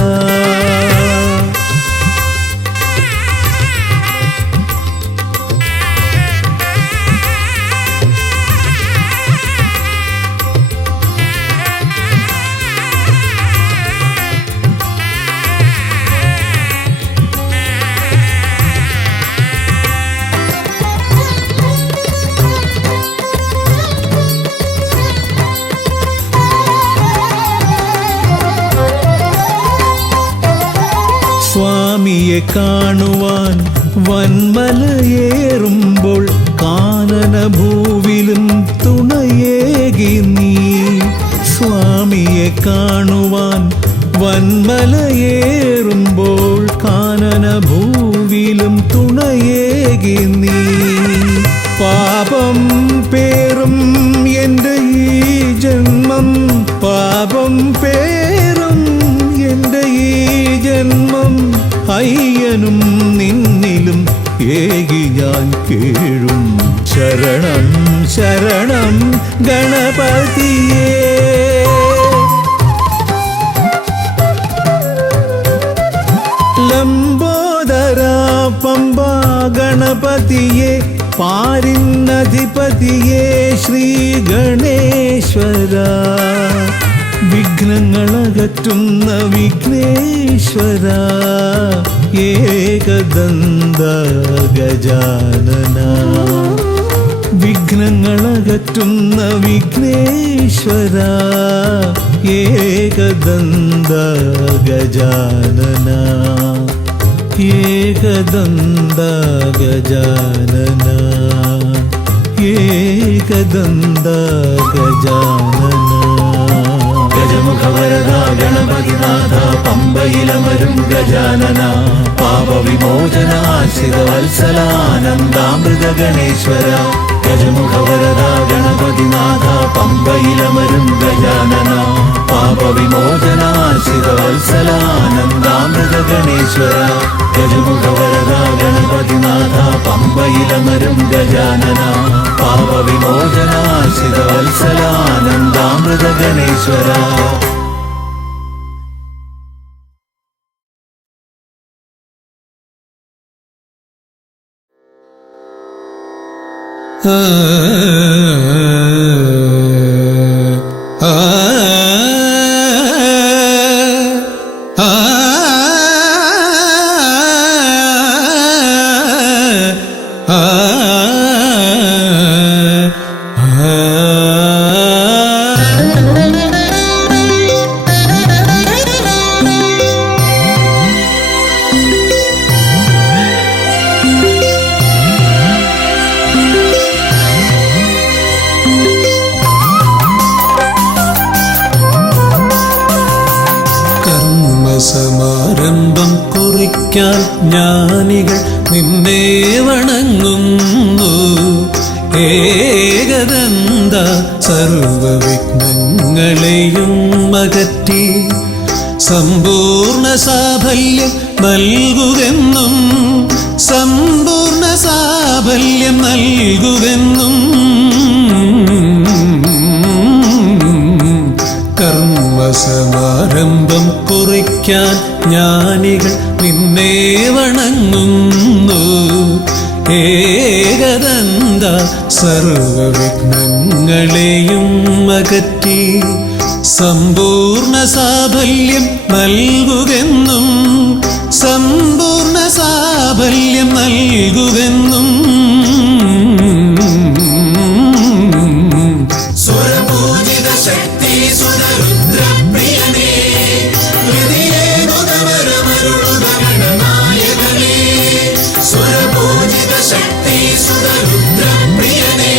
സ്വാമിയെ കാണുവാൻ വന്മലയേറുമ്പോൾ കാനനഭൂവിലും തുണയേകി നീ സ്വാമിയെ കാണുവാൻ വന്മലയേറുമ്പോൾ കാനന ഭൂവിലും തുണയേകി നീ. പാപം പേറും എൻ്റെ ഈ ജന്മം, പാപം പേറും എൻ്റെ ഈ ജന്മം, അയ്യനും നിന്നിലും ഏകി ഞാൻ കേഴും. ശരണം ശരണം ഗണപതിയേ. ലംബോദര പമ്പ ഗണപതിയേ, പാരിന്നധിപതിയേ ശ്രീ ഗണേശ്വര. വിഘ്നങ്ങളകറ്റുന്ന വിഘ്നേശ്വര, ഏകദന്ത ഗജാനന. വിഘ്നങ്ങളകറ്റുന്ന വിഘ്നേശ്വര, ഏകദന്ത ഗജാനന. ഏകദന്ത ഗജാനന, ഏകദന്ത ഗജാനന. ഗജമുഖവരദ ഗണപതിനാഥ പമ്പയിലമരും ഗജാനന. പാപവിമോചനാശ്രിത വത്സലാനന്ദാമൃത ഗണേശ്വര. ഗജമുഖവരദ ഗണപതിനാഥ പമ്പയിലമരും ഗജാനന. പാപവിമോചനാശ്രിത വത്സലാനന്ദാമൃത ഗണേശ്വര. ഗജമുഖവരദ ഗണപതിനാഥ പമ്പയിലമരും ഗജാനന. പാപവിമോചനാശ്രിത വത്സലാനന്ദാമൃത ഗണേശ്വര. സമാരംഭം കുറിക്കാൻ ജ്ഞാനികൾ നിന്നെ വണങ്ങുന്നു. ഏകദന്ത സർവവിഘ്നങ്ങളെയും അകറ്റി സമ്പൂർണ്ണ സാഫല്യം നൽകുകെന്നും, സമ്പൂർണ്ണ സാഫല്യം നൽകുകെന്നും. കർമ്മസമാരംഭം കുറിക്കാൻ ജ്ഞാനികൾ നിന്നെ വണങ്ങുന്നു. ഏകദന്ത സർവവിഘ്നങ്ങളെയും അകറ്റി സമ്പൂർണ്ണ സാഫല്യം നൽകുകെന്നും, സമ്പൂർണ്ണ സാഫല്യം നൽകുകെന്നും. സ്വരപൂജിത ശക്തി സുതരുദ്രപ്രിയനേ, ഹൃദയേകുതവരമരുളുക ഗണനായകനേ. സ്വരപൂജിത ശക്തി സുതരുദ്രപ്രിയനേ,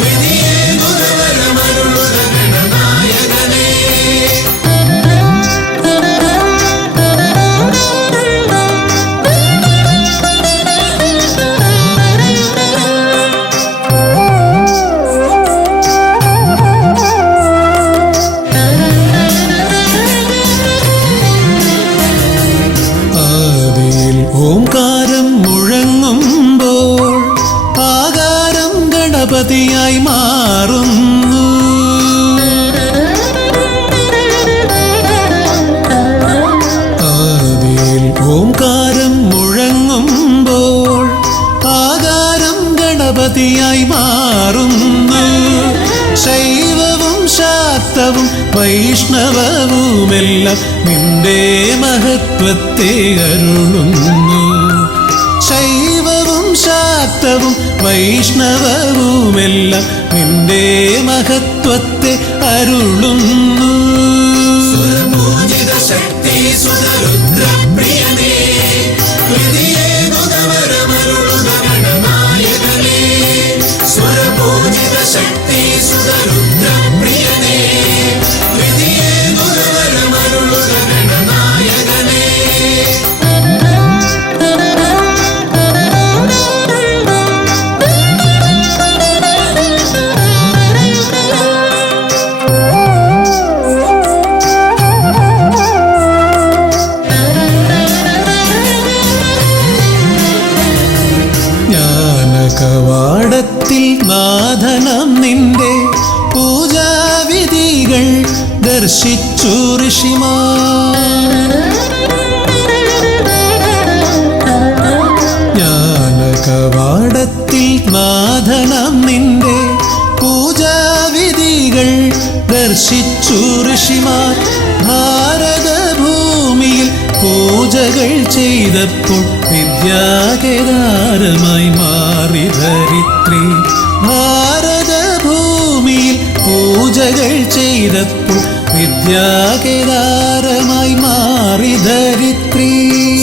ഹൃദയേകുതവരമരുളുക ഗണനായകനേ. ഓംകാരം മുഴങ്ങുമ്പോൾ ആകാരം ഗണപതിയായി മാറുന്നു. ആദിയിൽ ഓംകാരം മുഴങ്ങുമ്പോൾ ആകാരം ഗണപതിയായി മാറുന്നു. ശൈവവും ശാക്തവും വൈഷ്ണവവുമെല്ലാം നിന്റെ മഹത്വത്തെ അരുളുന്നു. ശൈവവും ശാക്തവും വൈഷ്ണവവുമെല്ലാം നിന്റെ മഹത്വത്തെ അരുളുന്നു. സ്വരപൂജിത ശക്തി സുതരുദ്രപ്രിയനേ, ഹൃദയേകുതവരമരുളുക ഗണനായകനേ. സ്വരപൂജിത ശക്തി സുതരുദ്രപ്രിയനേ, ഹൃദയേകുതവരമരുളുക ദർശിച്ചു ഋഷിമാർ. ജ്ഞാനകവാടത്തിൽ നാഥനാം നിന്റെ പൂജാവിധികൾ ദർശിച്ചു ഋഷിമാർ. ഭാരതഭൂമിയിൽ പൂജകൾ ചെയ്തപ്പോൾ വിദ്യാകേദാരമായി മാറി ധരിത്രി. ഭാരതഭൂമിയിൽ പൂജകൾ ചെയ്തപ്പോൾ വിദ്യാകേദാരമായി മാറി ധരിത്രി.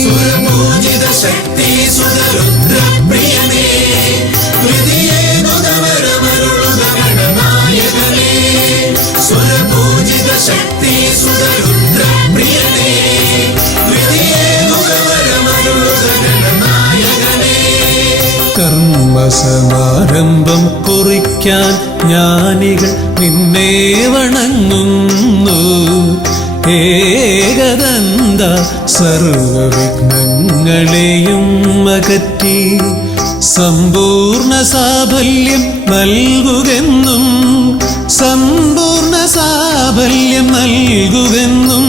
സുരപൂജിത ശക്തി സുതരുദ്രപ്രിയനേ, ഹൃദയേകുതവരമരുളുക ഗണനായകനേ. സുരപൂജിത ശക്തി സുതരുദ്രപ്രിയനേ, ഹൃദയേകുതവരമരുളുക ഗണനായകനേ. കർമ്മസമാരംഭം കുറിക്കാൻ ജ്ഞാനികൾ നിന്നെ വണങ്ങുന്നു. ഏകദന്ത സർവവിഘ്നങ്ങളെയും അകറ്റി സമ്പൂർണ്ണ സാഫല്യം നൽകുകെന്നും, സമ്പൂർണ്ണ സാഫല്യം നൽകുകെന്നും.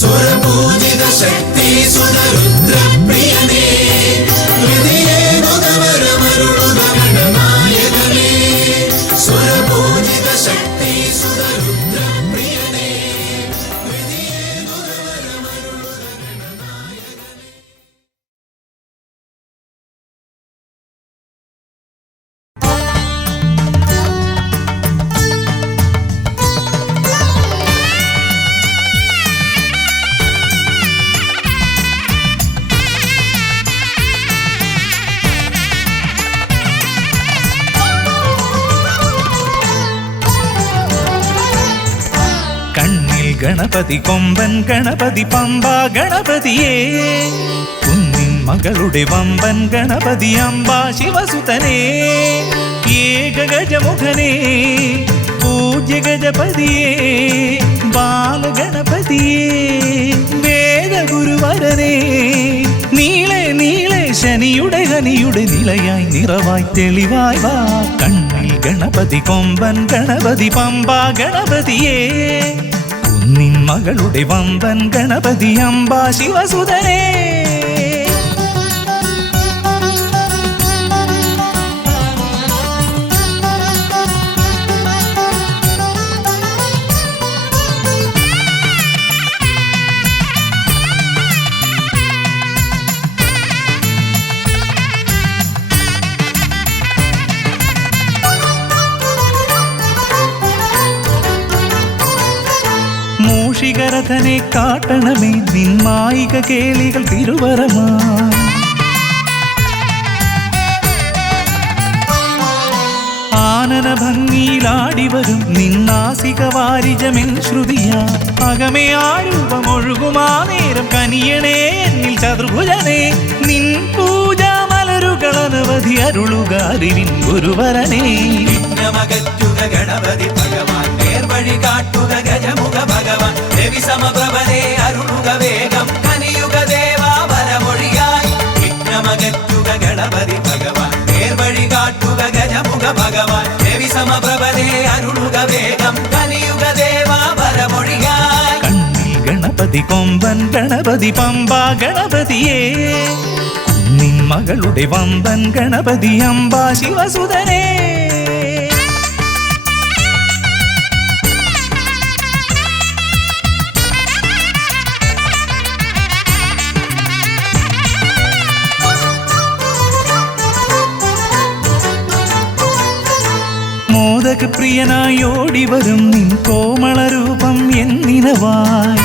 സുരപൂജിത ശക്തി സുതരുദ്രപ്രിയനേ, ഹൃദയേകുതവരമരുളുക ഗണനായകനേ. സുരപൂജിത ശക്തി സുതരുദ്രപ്രിയനേ, ഹൃദയേകുതവരമരുളുക ഗണനായകനേ. കണ്ണിൽ ഗണപതി കൊമ്പൻ ഗണപതി പമ്പ ഗണപതിയേ, കുന്നിൻ മകളുടെ വമ്പൻ ഗണപതി അമ്പ ശിവസുതനേ. ഏകഗജമുഖനേ പൂജ്യ ഗജപതിയേ, ബാലഗണപതിയേ വേദഗുരുവരനേ. നീളെ നീളെ ശനിയുടെ ഹനിയുടെ നിലയായി നിറവായി തെളിവായി വാ. കണ്ണിൽ ഗണപതി കൊമ്പൻ ഗണപതി പമ്പ ഗണപതിയേ, കുന്നിൻ മകളുടെ വമ്പൻ ഗണപതി അമ്പ ശിവസുതനേ. മൂഷികരഥനെ കാട്ടണമേ നിന്മായിക കേളികൾ തിരുവരമായി. ആനന ഭംഗിയിലാടിവരും നിന്നാസിക വാരിജമെൻ ശ്രുതിയാ. അകമേ ആരൂപമൊഴുകുമാ നേരം കനിയണേ എന്നിൽ ചതുർഭുജനേ. നിൻ പൂജാ മലരുകളനവധി അരുളുക അറിവിൻ ഗുരുവരനേ. വിഘ്നമകറ്റുക ഗണപതി ഭഗവാൻ, നേർവഴി കാട്ടുക ഗജമുഖ ഭഗവാൻ. രവി സമപ്രഭനെ അരുളുക വേഗം, കനിയുക ദേവാ വരമൊഴിയായി. വിഘ്നമകറ്റുക ഗണപതി ഭഗവാൻ, നേർവഴി കാട്ടുക ഗജമുഖ ഭഗവാൻ. രവി സമപ്രഭനെ അരുളുക വേഗം, കനിയുക ദേവാ വരമൊഴിയായി. കണ്ണിൽ ഗണപതി കൊമ്പൻ ഗണപതി പമ്പ ഗണപതിയേ, കുന്നിൻ മകളുടെ വമ്പൻ ഗണപതി അമ്പ ശിവസുതനേ. മോദകപ്രിയനായി ഓടിവരും നിൻ കോമളരൂപം എന്നിനവായി.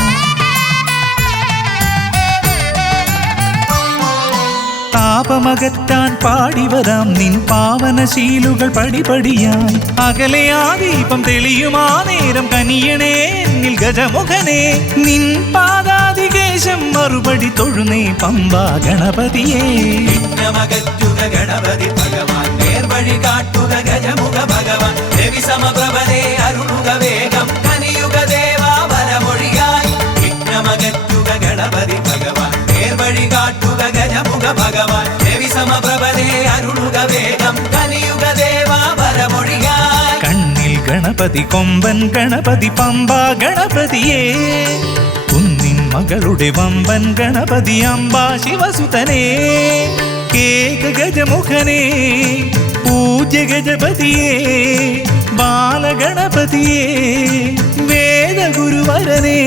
താപമകറ്റാൻ പാടിവരാം നിൻ പാവനശീലുകൾ പടിപടിയായി. അകലെ ആ ദീപം തെളിയുമാ നേരം കനിയണേ എന്നിൽ ഗജമുഖനേ. നിൻ പാദാതികേശം മറുപടി തൊഴുന്നേ പമ്പ ഗണപതിയേ. വിഘ്നമകറ്റുക ഗണപതി ഭഗവാൻ, നേർവഴി കാട്ടുക ഗജമുഖ ഭഗവാൻ. രവി സമപ്രഭനെ അരുളുക വേഗം, കനിയുക ദേവാ വരമൊഴിയായി. വിഘ്നമകറ്റുക ഗണപതി ഭഗവാൻ, നേർവഴി കാട്ടുക ഗജമുഖ ഭഗവാൻ. രവി സമപ്രഭനെ അരുളുക വേഗം, കനിയുക ദേവാ വരമൊഴിയായി. ഗണപതി കൊമ്പൻ ഗണപതി പമ്പ ഗണപതിയേ കുന്നിൻ മകളുടെ വമ്പൻ ഗണപതി അംബ ശിവസുതനേ ഏക ഗജമുഖനേ പൂജ്യ ഗജപതിയേ ബാലഗണപതിയേ വേദഗുരുവരനേ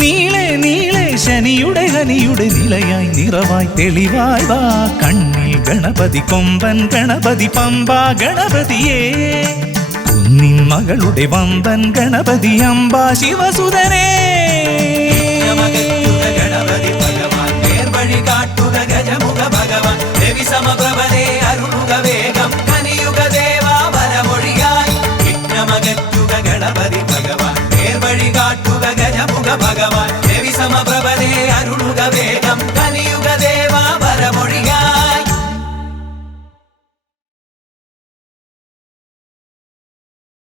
നീളെ നീളെ ശനിയുടെ ഹനിയുടെ നിലയായി നിറവായി തെളിവായി വാ കണ്ണിൽ ഗണപതി കൊമ്പൻ ഗണപതി പമ്പ ഗണപതിയേ കുന്നിൻ മകളുടെ വമ്പൻ ഗണപതി അംബ ശിവസുതനേ വിഘ്നമകറ്റുക ഗണപതി ഭഗവാൻ നേർവഴി കാട്ടുക ഗജമുഖ ഭഗവാൻ രവി സമപ്രഭനെ അരുളുക വേഗം കനിയുക ദേവാ വരമൊഴിയായി വിഘ്നമകറ്റുക ഗണപതി ഭഗവാൻ നേർവഴി കാട്ടുക ഗജമുഖ ഭഗവാൻ രവി സമപ്രഭനെ അരുളുക